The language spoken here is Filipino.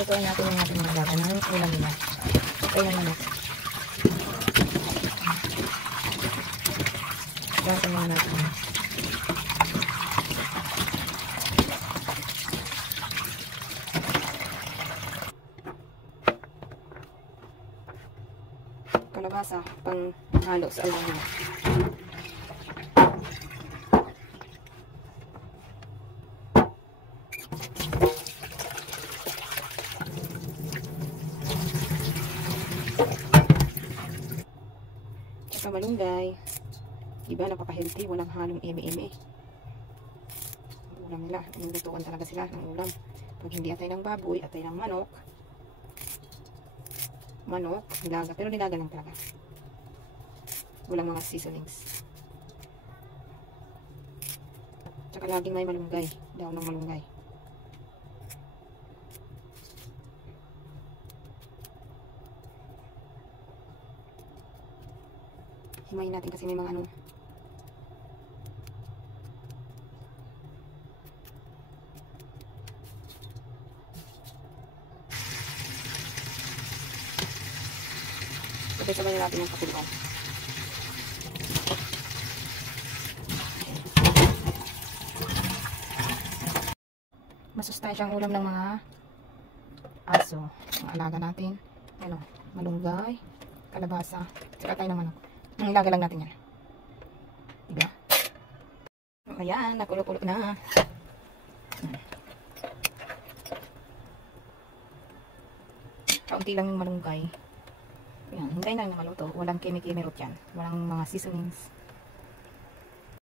Lutuin natin yung ating magaga ng ulam nila. Okay na naman. Gasan muna natin. Kalabasa pang halo sa ulam nila. Tsaka malunggay. Diba, napaka-healthy. Walang halong eme-eme. Ulam nila. Nilutuan talaga sila ng ulam. Pag hindi atay ng baboy, atay ng manok. Manok, nilaga. Pero nilaga lang talaga. Walang mga seasonings. Tsaka laging may malunggay. Daw ng malunggay. Himayin natin kasi may mga ano. Sabay-sabay na natin yung kapuluan. Masustansyang ulam ng mga aso. Mga alaga natin. Ano, malunggay, kalabasa, saka tayo ng manok. Ilaga lang natin yan. Diba? Ayan, nakulo-kulo na. Kaunti lang yung malunggay. Ayan, hintay na yung maluto. Walang kimi-kimi rot yan. Walang mga seasonings.